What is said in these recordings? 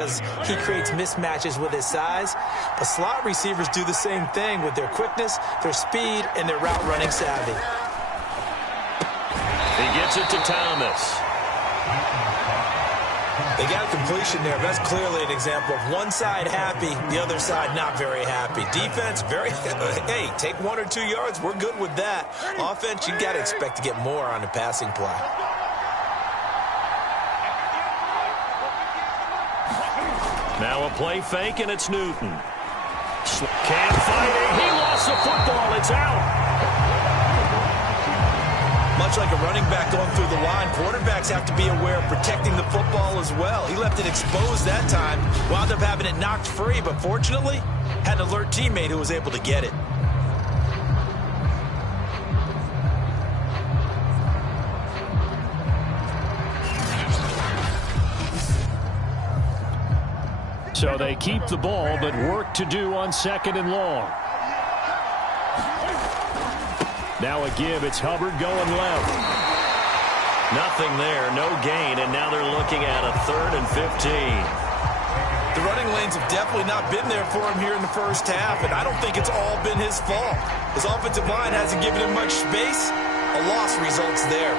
He creates mismatches with his size, but slot receivers do the same thing with their quickness, their speed, and their route running savvy. He gets it to Thomas. They got a completion there. That's clearly an example of one side happy, the other side not very happy. Defense, hey, take 1 or 2 yards, we're good with that. Offense, you got to expect to get more on the passing play. Now a play fake, and it's Newton. Can't fight it. He lost the football. It's out. Much like a running back going through the line, quarterbacks have to be aware of protecting the football as well. He left it exposed that time, wound up having it knocked free, but fortunately, had an alert teammate who was able to get it. So they keep the ball, but work to do on 2nd and long. Now a give. It's Hubbard going left. Nothing there, no gain, and now they're looking at a 3rd and 15. The running lanes have definitely not been there for him here in the first half, and I don't think it's all been his fault. His offensive line hasn't given him much space. A loss results there.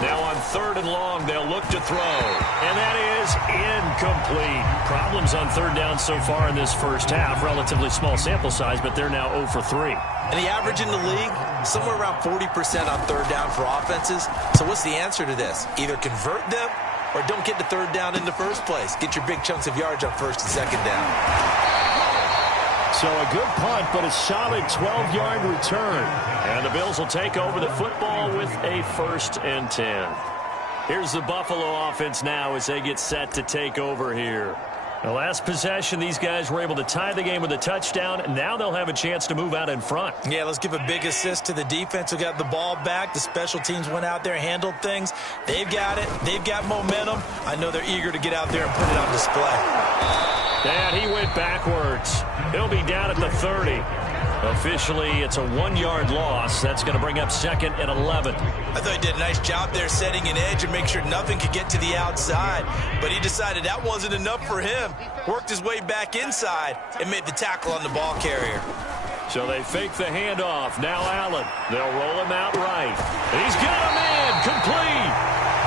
Now on 3rd and long, they'll look to throw. And that is incomplete. Problems on 3rd down so far in this first half. Relatively small sample size, but they're now 0 for 3. And the average in the league, somewhere around 40% on 3rd down for offenses. So what's the answer to this? Either convert them or don't get to 3rd down in the first place. Get your big chunks of yards on 1st and 2nd down. So a good punt, but a solid 12-yard return. And the Bills will take over the football with a 1st and 10. Here's the Buffalo offense now as they get set to take over here. The last possession, these guys were able to tie the game with a touchdown, and now they'll have a chance to move out in front. Yeah, let's give a big assist to the defense who got the ball back. The special teams went out there, handled things. They've got it. They've got momentum. I know they're eager to get out there and put it on display. And he went backwards. He'll be down at the 30. Officially, it's a 1-yard loss. That's going to bring up 2nd and 11. I thought he did a nice job there setting an edge and make sure nothing could get to the outside. But he decided that wasn't enough for him. Worked his way back inside and made the tackle on the ball carrier. So they fake the handoff. Now Allen. They'll roll him out right. He's got a man complete.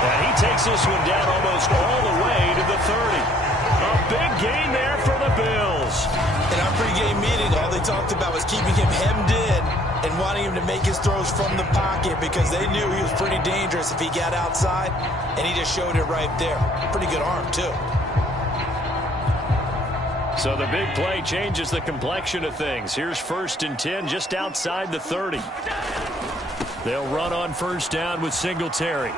And he takes this one down almost all the way to the 30. A big gain there for the Bills. In our pregame meeting, all they talked about was keeping him hemmed in and wanting him to make his throws from the pocket because they knew he was pretty dangerous if he got outside, and he just showed it right there. Pretty good arm, too. So the big play changes the complexion of things. Here's 1st and 10 just outside the 30. They'll run on 1st down with Singletary.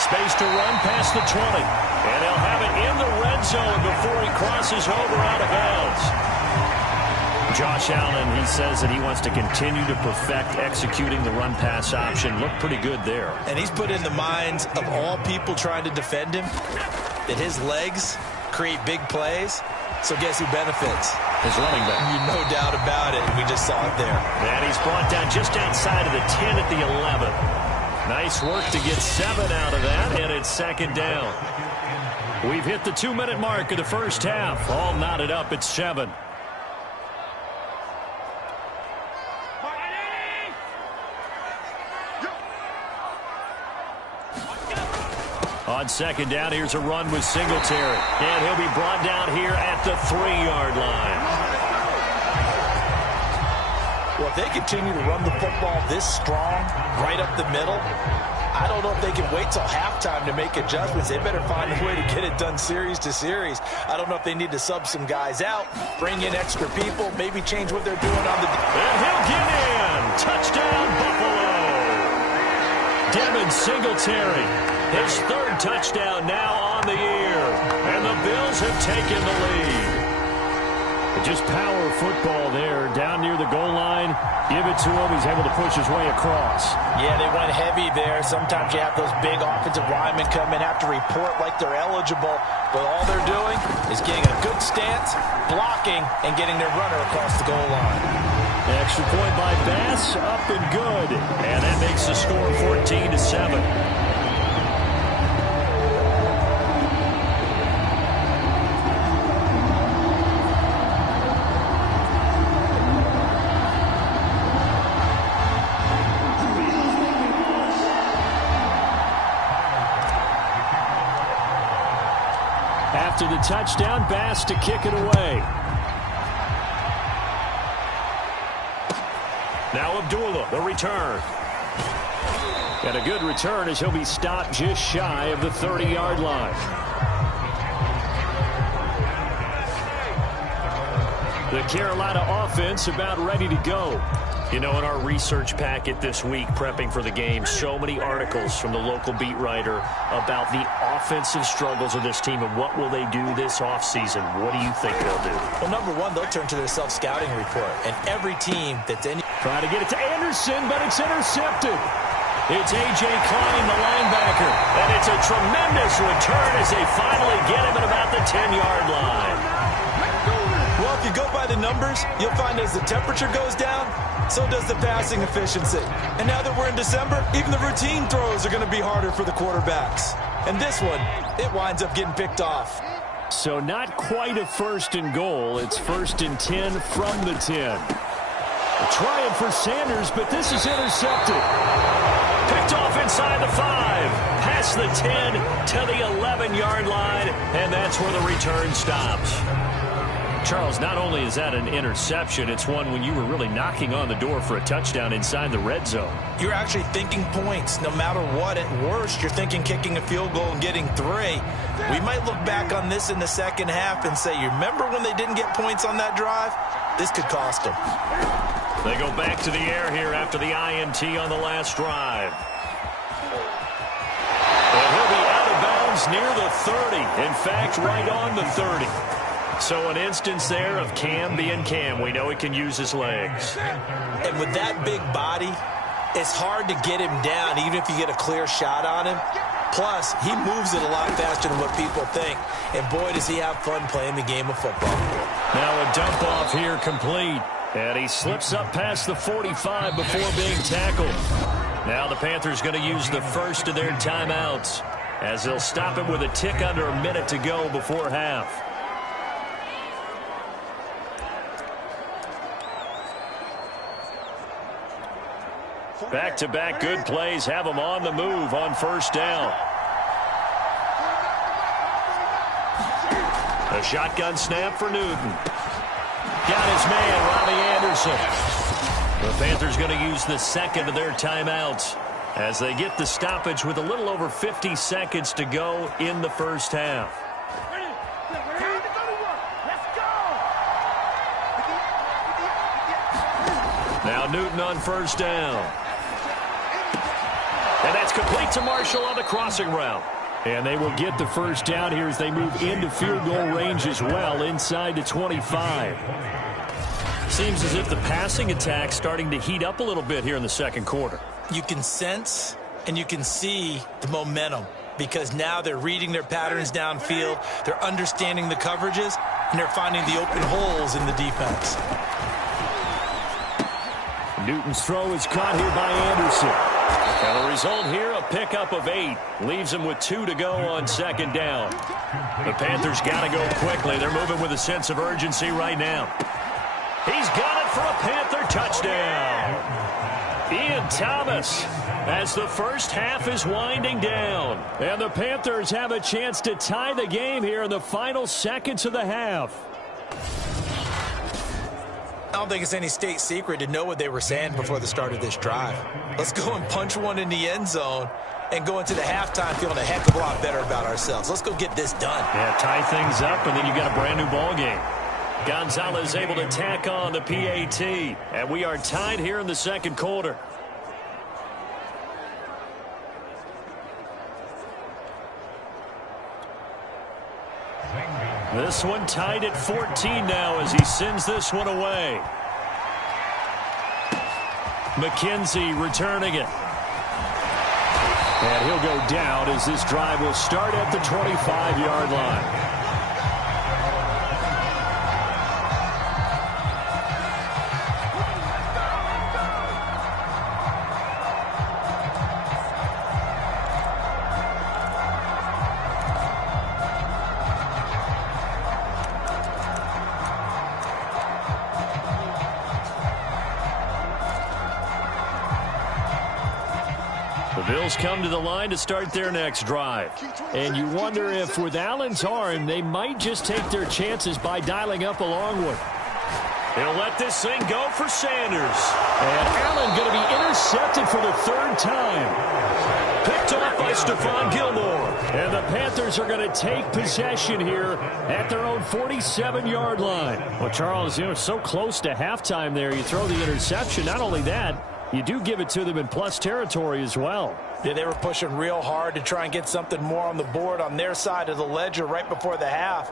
Space to run past the 20. And they'll have it in the red zone before he crosses over out of bounds. Josh Allen, he says that he wants to continue to perfect executing the run-pass option. Looked pretty good there. And he's put in the minds of all people trying to defend him that his legs create big plays. So guess who benefits? His running back. No doubt about it. We just saw it there. And he's brought down just outside of the 10 at the 11. Nice work to get 7 out of that, and it's 2nd down. We've hit the 2-minute mark of the first half. All knotted up at 7. On 2nd down, here's a run with Singletary. And he'll be brought down here at the 3-yard line. Well, if they continue to run the football this strong, right up the middle, I don't know if they can wait till halftime to make adjustments. They better find a way to get it done series to series. I don't know if they need to sub some guys out, bring in extra people, maybe change what they're doing on the... And he'll get in. Touchdown, Buffalo. Devin Singletary, his 3rd touchdown now on the year. And the Bills have taken the lead. Just power football there, down near the goal line. Give it to him. He's able to push his way across. Yeah, they went heavy there. Sometimes you have those big offensive linemen come in, have to report like they're eligible. But all they're doing is getting a good stance, blocking, and getting their runner across the goal line. Extra point by Bass, up and good. And that makes the score 14-7. After the touchdown, Bass to kick it away. Now Abdullah, the return. And a good return as he'll be stopped just shy of the 30-yard line. The Carolina offense about ready to go. You know, in our research packet this week, prepping for the game, so many articles from the local beat writer about the offensive struggles of this team and what will they do this offseason. What do you think they'll do? Well, number one, they'll turn to their self-scouting report. And every team that's in... Trying to get it to Anderson, but it's intercepted. It's A.J. Klein, the linebacker. And it's a tremendous return as they finally get him at about the 10-yard line. Well, if you go by the numbers, you'll find as the temperature goes down, so does the passing efficiency. And now that we're in December, even the routine throws are going to be harder for the quarterbacks. And this one, it winds up getting picked off. So not quite a 1st and goal. It's 1st and 10 from the 10. Trying for Sanders, but this is intercepted. Picked off inside the 5. Past the 10 to the 11-yard line, and that's where the return stops. Charles, not only is that an interception, it's one when you were really knocking on the door for a touchdown inside the red zone. You're actually thinking points. No matter what, at worst, you're thinking kicking a field goal and getting 3. We might look back on this in the second half and say, you remember when they didn't get points on that drive? This could cost them. They go back to the air here after the INT on the last drive. And he'll be out of bounds near the 30. In fact, right on the 30. So an instance there of Cam being Cam. We know he can use his legs. And with that big body, it's hard to get him down, even if you get a clear shot on him. Plus, he moves it a lot faster than what people think. And boy, does he have fun playing the game of football. Now a dump off here complete. And he slips up past the 45 before being tackled. Now the Panthers going to use the first of their timeouts as they'll stop him with a tick under a minute to go before half. Back-to-back good plays have him on the move on 1st down. A shotgun snap for Newton. Got his man, Robbie Anderson. The Panthers going to use the second of their timeouts as they get the stoppage with a little over 50 seconds to go in the first half. Now Newton on 1st down. And that's complete to Marshall on the crossing route. And they will get the 1st down here as they move into field goal range as well inside the 25. Seems as if the passing attack's starting to heat up a little bit here in the second quarter. You can sense and you can see the momentum because now they're reading their patterns downfield, they're understanding the coverages, and they're finding the open holes in the defense. Newton's throw is caught here by Anderson. And the result here, a pickup of 8. Leaves them with 2 to go on 2nd down. The Panthers got to go quickly. They're moving with a sense of urgency right now. He's got it for a Panther touchdown. Ian Thomas as the first half is winding down. And the Panthers have a chance to tie the game here in the final seconds of the half. I don't think it's any state secret to know what they were saying before the start of this drive. Let's go and punch one in the end zone and go into the halftime feeling a heck of a lot better about ourselves. Let's go get this done. Yeah, tie things up, and then you got a brand-new ball game. Gonzalez able to tack on the PAT, and we are tied here in the second quarter. This one tied at 14 now as he sends this one away. McKenzie returning it. And he'll go down as this drive will start at the 25-yard line. Bills come to the line to start their next drive. And you wonder if with Allen's arm, they might just take their chances by dialing up a long one. He'll let this thing go for Sanders. And Allen going to be intercepted for the third time. Picked off by Stephon Gilmore. And the Panthers are going to take possession here at their own 47-yard line. Well, Charles, so close to halftime there. You throw the interception. Not only that, you do give it to them in plus territory as well. Yeah, they were pushing real hard to try and get something more on the board on their side of the ledger right before the half.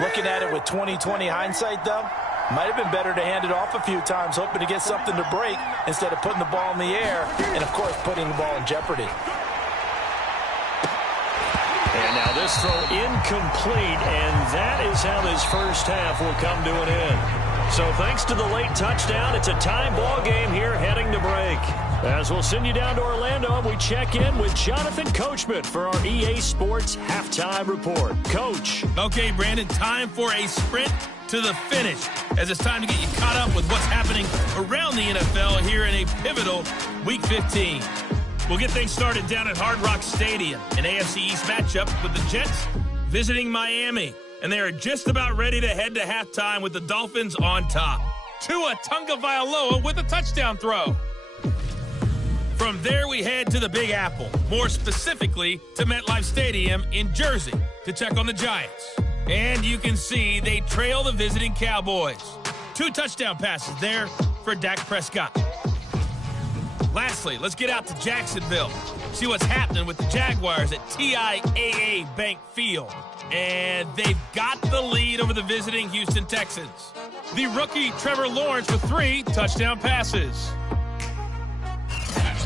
Looking at it with 20/20 hindsight, though, might have been better to hand it off a few times, hoping to get something to break instead of putting the ball in the air and, of course, putting the ball in jeopardy. And now this throw incomplete, and that is how this first half will come to an end. So thanks to the late touchdown, it's a tie ball game here heading to break. As we'll send you down to Orlando, we check in with Jonathan Coachman for our EA Sports Halftime Report. Coach. Okay, Brandon, time for a sprint to the finish, as it's time to get you caught up with what's happening around the NFL here in a pivotal Week 15. We'll get things started down at Hard Rock Stadium, an AFC East matchup with the Jets visiting Miami. And they are just about ready to head to halftime with the Dolphins on top. Tua Tagovailoa with a touchdown throw. From there, we head to the Big Apple, more specifically to MetLife Stadium in Jersey to check on the Giants. And you can see they trail the visiting Cowboys. 2 touchdown passes there for Dak Prescott. Lastly, let's get out to Jacksonville, see what's happening with the Jaguars at TIAA Bank Field. And they've got the lead over the visiting Houston Texans. The rookie Trevor Lawrence with 3 touchdown passes.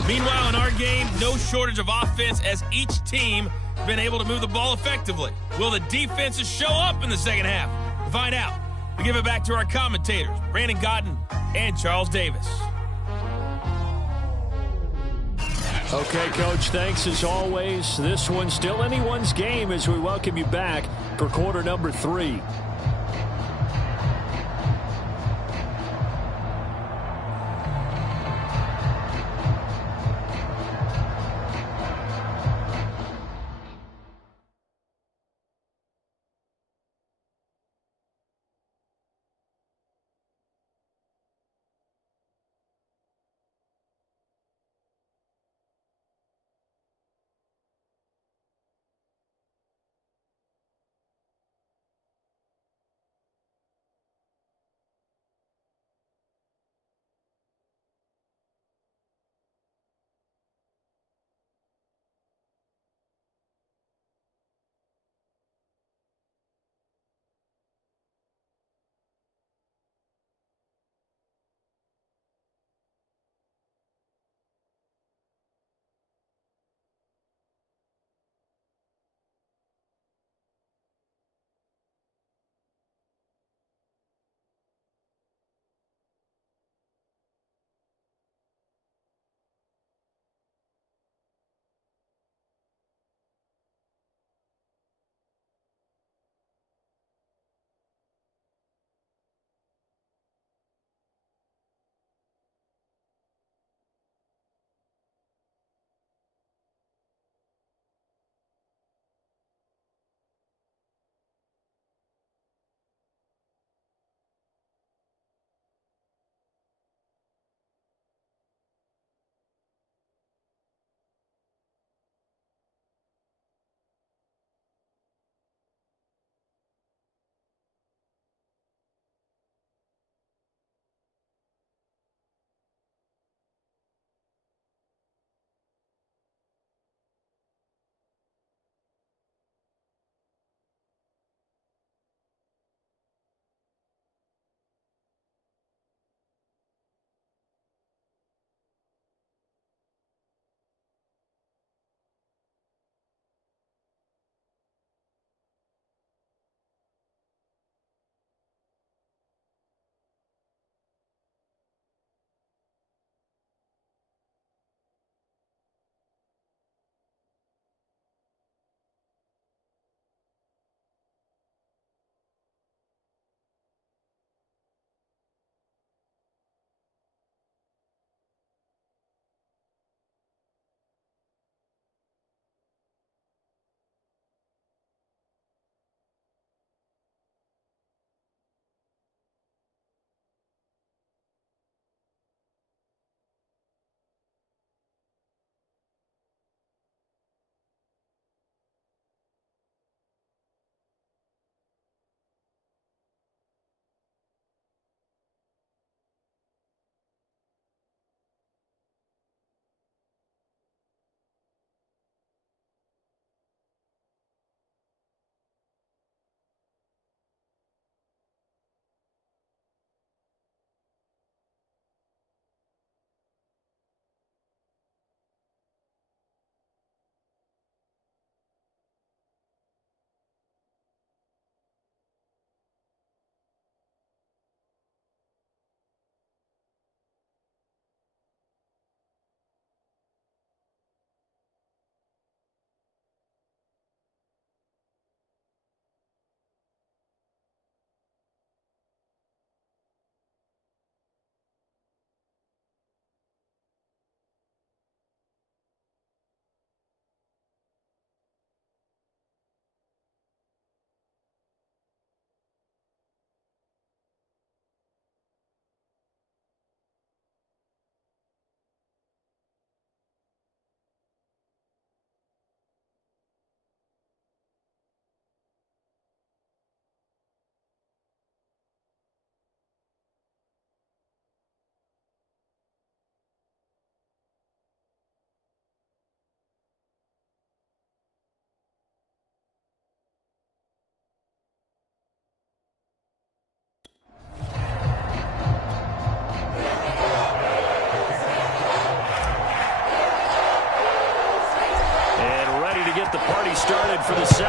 Meanwhile, in our game, no shortage of offense as each team has been able to move the ball effectively. Will the defenses show up in the second half? To find out, we give it back to our commentators, Brandon Godden and Charles Davis. Okay, Coach, thanks as always. This one's still anyone's game as we welcome you back for quarter number 3.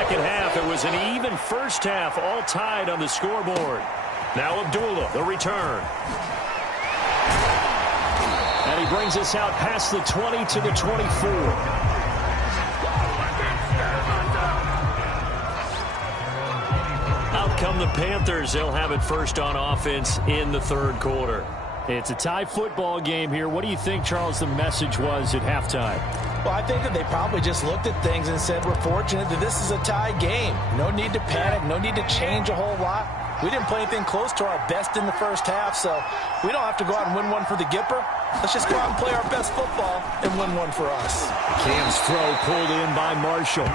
second half. It was an even first half, all tied on the scoreboard. Now Abdullah, the return. And he brings us out past the 20 to the 24. Out come the Panthers. They'll have it first on offense in the third quarter. It's a tie football game here. What do you think, Charles, the message was at halftime? Well, I think that they probably just looked at things and said, we're fortunate that this is a tie game. No need to panic. No need to change a whole lot. We didn't play anything close to our best in the first half, so we don't have to go out and win one for the Gipper. Let's just go out and play our best football and win one for us. Cam's throw pulled in by Marshall.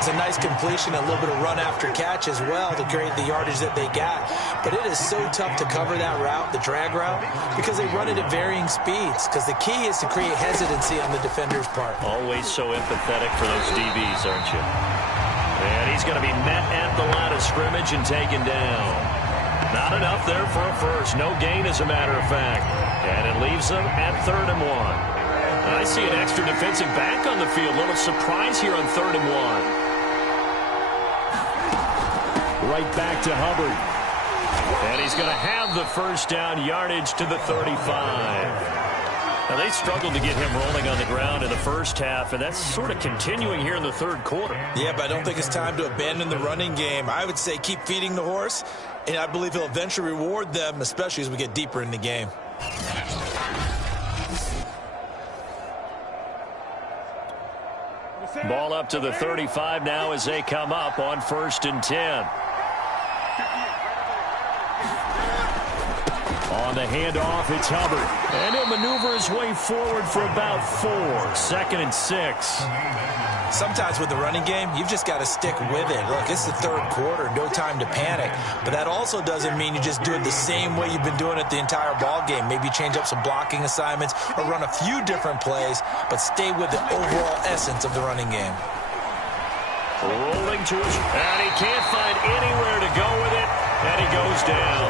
It's a nice completion, a little bit of run after catch as well to create the yardage that they got. But it is so tough to cover that route, the drag route, because they run it at varying speeds. Because the key is to create hesitancy on the defender's part. Always so empathetic for those DBs, aren't you? And he's going to be met at the line of scrimmage and taken down. Not enough there for a first. No gain, as a matter of fact. And it leaves them at 3rd and 1. And I see an extra defensive back on the field. Little surprise here on 3rd and 1. Right back to Hubbard. And he's going to have the first down, yardage to the 35. Now, they struggled to get him rolling on the ground in the first half, and that's sort of continuing here in the third quarter. Yeah, but I don't think it's time to abandon the running game. I would say keep feeding the horse, and I believe he'll eventually reward them, especially as we get deeper in the game. Ball up to the 35 now as they come up on 1st and 10. On the handoff, it's Hubbard. And he'll maneuver his way forward for about 4. 2nd and 6. Sometimes with the running game, you've just got to stick with it. Look, it's the third quarter, no time to panic. But that also doesn't mean you just do it the same way you've been doing it the entire ball game. Maybe change up some blocking assignments or run a few different plays, but stay with the overall essence of the running game. Rolling to his, and he can't find anywhere to go with it, and he goes down.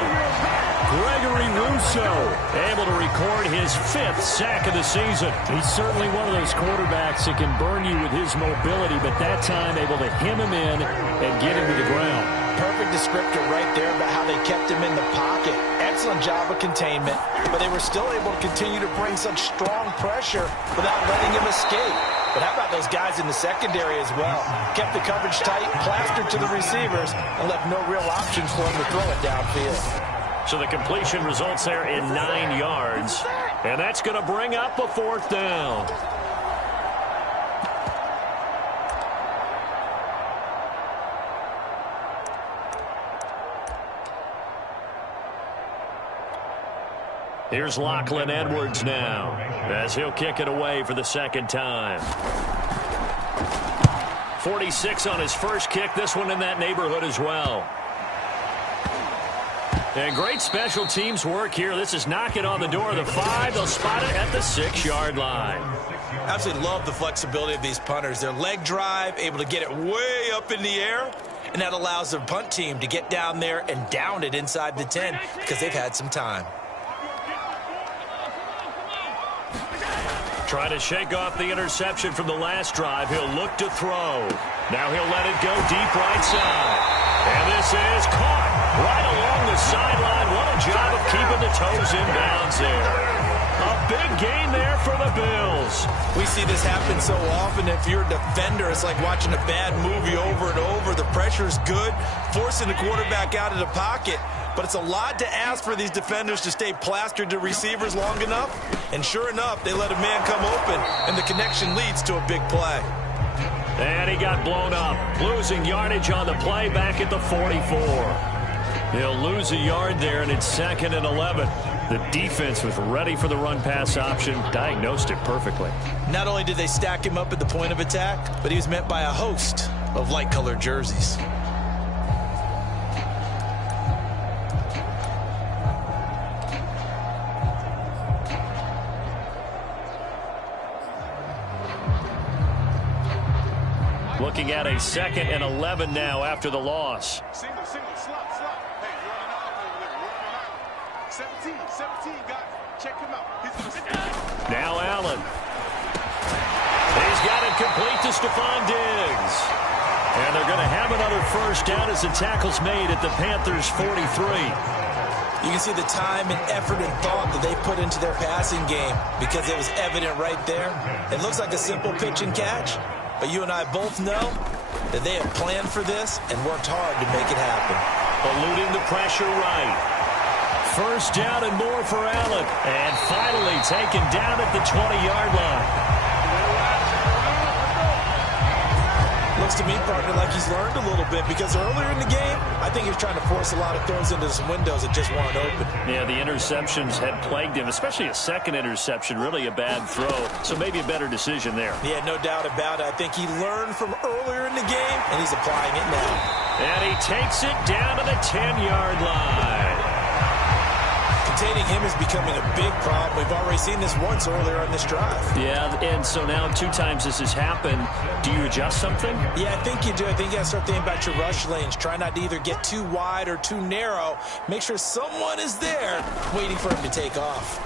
Gregory Rousseau able to record his 5th sack of the season. He's certainly one of those quarterbacks that can burn you with his mobility, but that time able to hem him in and get him to the ground. Perfect descriptor right there about how they kept him in the pocket. Excellent job of containment, but they were still able to continue to bring such strong pressure without letting him escape. But how about those guys in the secondary as well? Kept the coverage tight, plastered to the receivers, and left no real options for him to throw it downfield. So the completion results there in 9 yards. And that's going to bring up a 4th down. Here's Lachlan Edwards now, as he'll kick it away for the 2nd time. 46 on his first kick. This one in that neighborhood as well. And great special teams work here. This is knocking on the door of the 5. They'll spot it at the 6-yard line. Absolutely love the flexibility of these punters. Their leg drive, able to get it way up in the air, and that allows their punt team to get down there and down it inside the 10 because they've had some time. Trying to shake off the interception from the last drive. He'll look to throw. Now he'll let it go deep right side. And this is caught right along the sideline. What a job of keeping the toes in bounds there. A big gain there for the Bills. We see this happen so often. If you're a defender, it's like watching a bad movie over and over. The pressure's good, forcing the quarterback out of the pocket. But it's a lot to ask for these defenders to stay plastered to receivers long enough. And sure enough, they let a man come open, and the connection leads to a big play. And he got blown up, losing yardage on the play back at the 44. He'll lose a yard there, and it's 2nd and 11. The defense was ready for the run-pass option, diagnosed it perfectly. Not only did they stack him up at the point of attack, but he was met by a host of light-colored jerseys. Looking at a 2nd and 11 now after the loss. Single, slot. Hey, you're on an island over there. 17, guys. Check him out. Now Allen. He's He's got it complete to Stephon Diggs. And they're going to have another first down as the tackle's made at the Panthers' 43. You can see the time and effort and thought that they put into their passing game because it was evident right there. It looks like a simple pitch and catch, but you and I both know that they have planned for this and worked hard to make it happen. Eluding the pressure right. First down and more for Allen. And finally taken down at the 20-yard line. Looks to me, partner, like he's learned a little bit because earlier in the game, I think he was trying to force a lot of throws into some windows that just weren't open. Yeah, the interceptions had plagued him, especially a second interception, really a bad throw. So maybe a better decision there. Yeah, no doubt about it. I think he learned from earlier in the game, and he's applying it now. And he takes it down to the 10-yard line. Containing him is becoming a big problem. We've already seen this once earlier on this drive. Yeah, and so now 2 times this has happened. Do you adjust something? Yeah, I think you do. I think you got to start thinking about your rush lanes. Try not to either get too wide or too narrow. Make sure someone is there waiting for him to take off.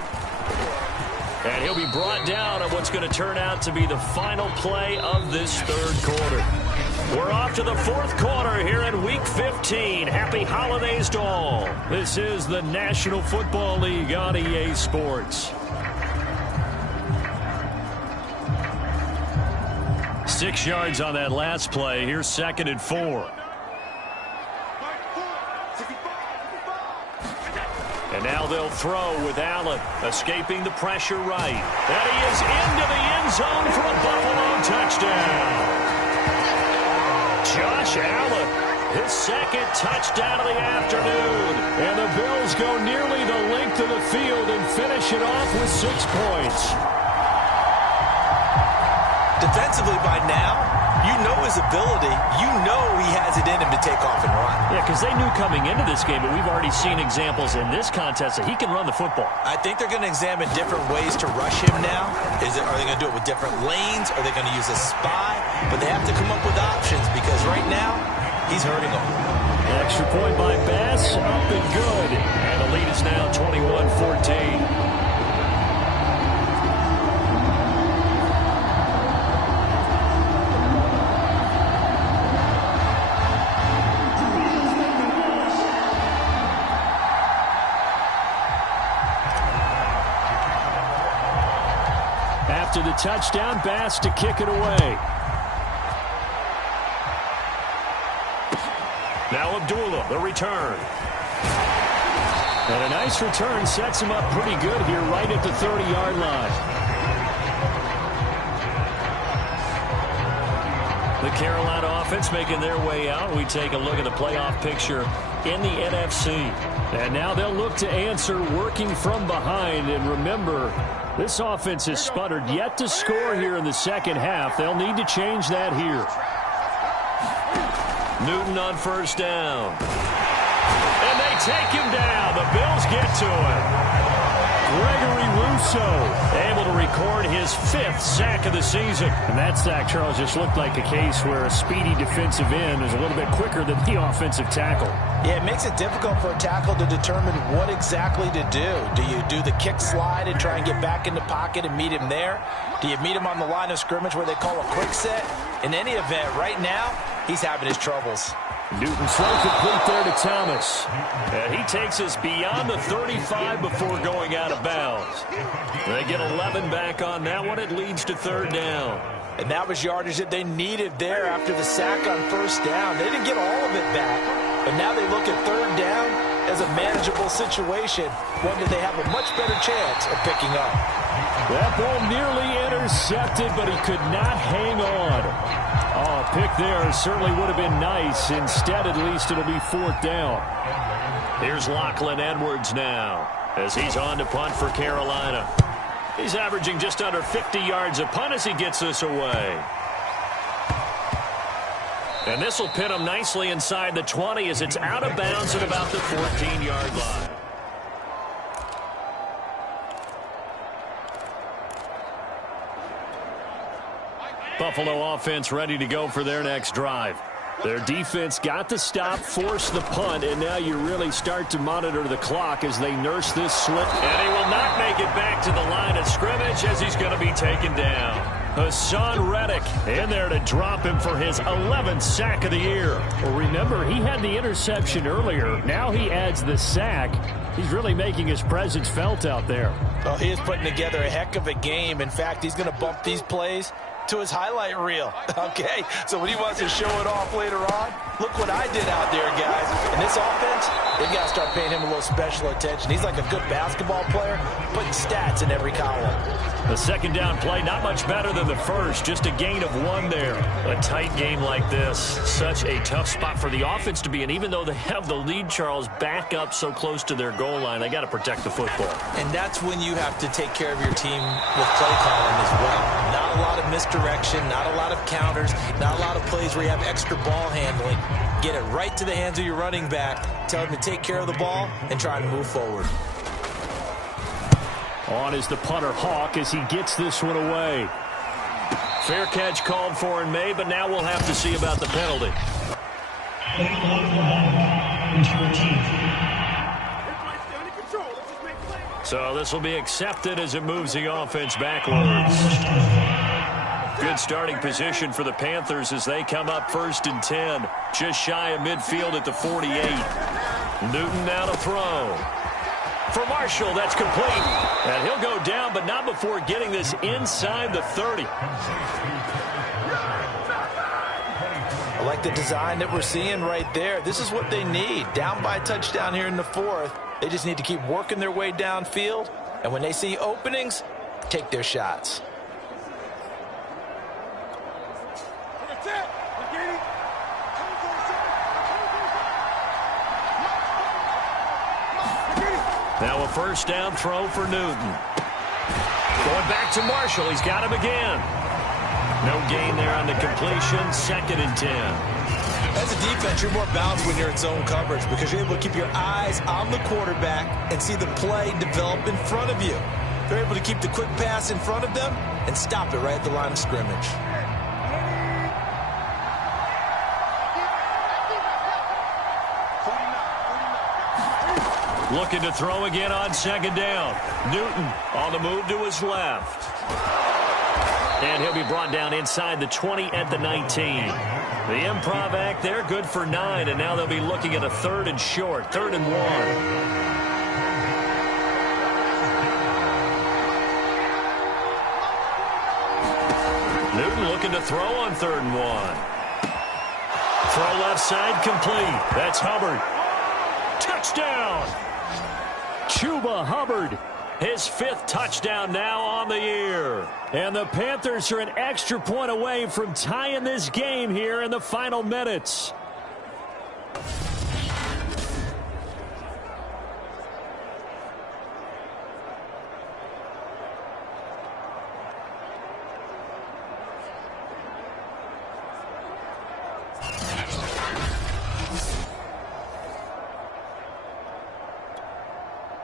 And he'll be brought down on what's going to turn out to be the final play of this third quarter. We're off to the fourth quarter here in Week 15. Happy holidays to all. This is the National Football League on EA Sports. 6 yards on that last play. Here's 2nd and 4. And now they'll throw with Allen, escaping the pressure right. And he is into the end zone for a Buffalo touchdown. Josh Allen, his 2nd touchdown of the afternoon. And the Bills go nearly the length of the field and finish it off with 6 points. Defensively by now, you know his ability. You know he has it in him to take off and run. Yeah, because they knew coming into this game, but we've already seen examples in this contest that he can run the football. I think they're going to examine different ways to rush him now. Are they going to do it with different lanes? Are they going to use a spy? But they have to come up with options because right now, he's hurting them. Extra point by Bass, up and good. And the lead is now 21-14. After the touchdown, Bass to kick it away. Now Abdullah, the return. And a nice return sets him up pretty good here right at the 30-yard line. The Carolina offense making their way out. We take a look at the playoff picture in the NFC. And now they'll look to answer working from behind. And remember, this offense has sputtered yet to score here in the second half. They'll need to change that here. Newton on first down. And they take him down. The Bills get to him. Gregory Rousseau able to record his 5th sack of the season. And that sack, Charles, just looked like a case where a speedy defensive end is a little bit quicker than the offensive tackle. Yeah, it makes it difficult for a tackle to determine what exactly to do. Do you do the kick slide and try and get back in the pocket and meet him there? Do you meet him on the line of scrimmage where they call a quick set? In any event, right now, he's having his troubles. Newton throw complete there to Thomas. And he takes us beyond the 35 before going out of bounds. They get 11 back on that one. It leads to 3rd down. And that was yardage that they needed there after the sack on first down. They didn't get all of it back, but now they look at 3rd down as a manageable situation, one that they have a much better chance of picking up. That ball nearly intercepted, but he could not hang on. Oh, a pick there certainly would have been nice. Instead, at least, it'll be 4th down. Here's Lachlan Edwards now as he's on to punt for Carolina. He's averaging just under 50 yards a punt as he gets this away. And this will pin him nicely inside the 20 as it's out of bounds at about the 14-yard line. Buffalo offense ready to go for their next drive. Their defense got the stop, forced the punt, and now you really start to monitor the clock as they nurse this slip. And he will not make it back to the line of scrimmage as he's going to be taken down. Hassan Reddick in there to drop him for his 11th sack of the year. Well, remember, he had the interception earlier. Now he adds the sack. He's really making his presence felt out there. Oh, he is putting together a heck of a game. In fact, he's going to bump these plays to his highlight reel. Okay, so when he wants to show it off later on, look what I did out there, guys. In this offense, they've got to start paying him a little special attention. He's like a good basketball player, putting stats in every column. The second down play, not much better than the first, just a gain of 1 there. A tight game like this, such a tough spot for the offense to be in. Even though they have the lead, Charles, back up so close to their goal line, they got to protect the football. And that's when you have to take care of your team with play calling as well. Not a lot of misdirection, not a lot of counters, not a lot of plays where you have extra ball handling. Get it right to the hands of your running back, tell him to take care of the ball, and try and move forward. On is the punter, Hawk, as he gets this one away. Fair catch called for and made, but now we'll have to see about the penalty. So this will be accepted as it moves the offense backwards. Good starting position for the Panthers as they come up 1st and 10. Just shy of midfield at the 48. Newton now to throw. For Marshall, that's complete. And he'll go down, but not before getting this inside the 30. I like the design that we're seeing right there. This is what they need. Down by a touchdown here in the 4th. They just need to keep working their way downfield. And when they see openings, take their shots. Now a first down throw for Newton. Going back to Marshall. He's got him again. No gain there on the completion. 2nd and 10. As a defense, you're more balanced when you're in zone coverage because you're able to keep your eyes on the quarterback and see the play develop in front of you. They're able to keep the quick pass in front of them and stop it right at the line of scrimmage. Looking to throw again on 2nd down. Newton on the move to his left. And he'll be brought down inside the 20 at the 19. The improv act there, good for 9, and now they'll be looking at a 3rd and short, 3rd and 1. Newton looking to throw on 3rd and 1. Throw left side complete. That's Hubbard. Touchdown! Chuba Hubbard. His 5th touchdown now on the year. And the Panthers are an extra point away from tying this game here in the final minutes.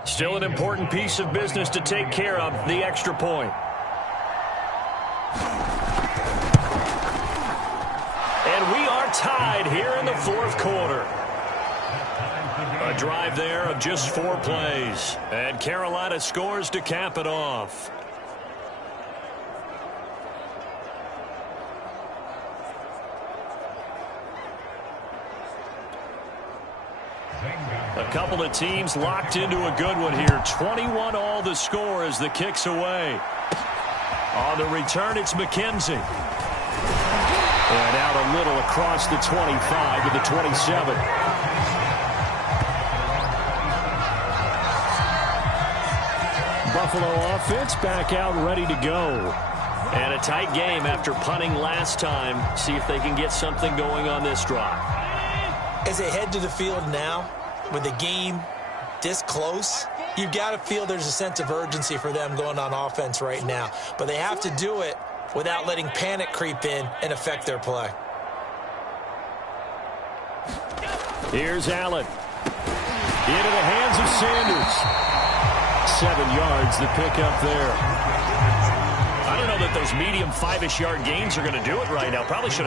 Still an important piece of business to take care of, the extra point. And we are tied here in the 4th quarter. A drive there of just 4 plays. And Carolina scores to cap it off. A couple of teams locked into a good one here. 21 all the score as the kick's away. On the return, it's McKenzie. And out a little across the 25 to the 27. Buffalo offense back out ready to go. And a tight game after punting last time. See if they can get something going on this drive. As they head to the field now, with the game this close, you've got to feel there's a sense of urgency for them going on offense right now. But they have to do it without letting panic creep in and affect their play. Here's Allen. Into the hands of Sanders. 7 yards, the pickup there. I don't know that those medium 5-ish yard gains are going to do it right now. Probably should